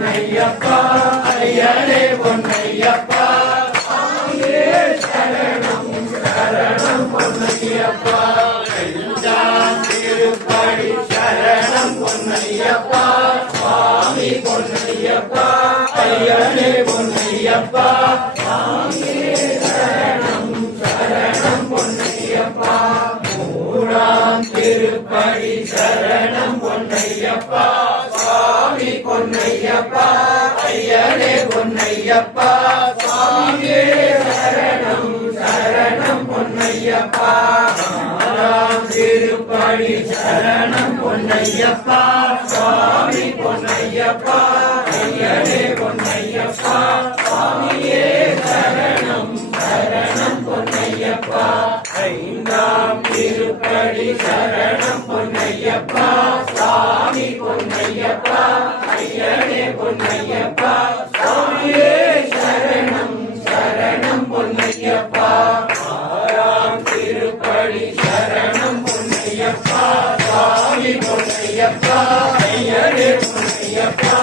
பொன்னையப்பா ஐயனே பொன்னையப்பா சாமியே சரணம் சரணம் பொன்னையப்பா ஐந்தாம் திருப்படி சரணம் பொன்னையப்பா சுவாமி பொன்னையப்பா ஐயனே பொன்னையப்பா சாமியே சரணம் சரணம் பொன்னையப்பா மூணாம் திருப்படி சரணம் பொன்னையப்பா சுவாமி பொன்னையப்பா ஐயனே பொன்னையப்பா சாமியே சரணம் சரணம் பொன்னையப்பா நாலாம் திருப்படி சரணம் பொன்னையப்பா சுவாமி பொன்னையப்பா ஐயனே பொன்னையப்பா சாமியே சரணம் சரணம் பொன்னையப்பா ஐந்தாம் திருப்படி சரணம் பொன்னையப்பா சாமி பொன்னையப்பா ஐயனே பொன்னையப்பா சாமியே சரணம் சரணம் பொன்னையப்பா ஆறாம் திருப்படி சரணம் பொன்னையப்பா சாமி பொன்னையப்பா ஐயனே பொன்னையப்பா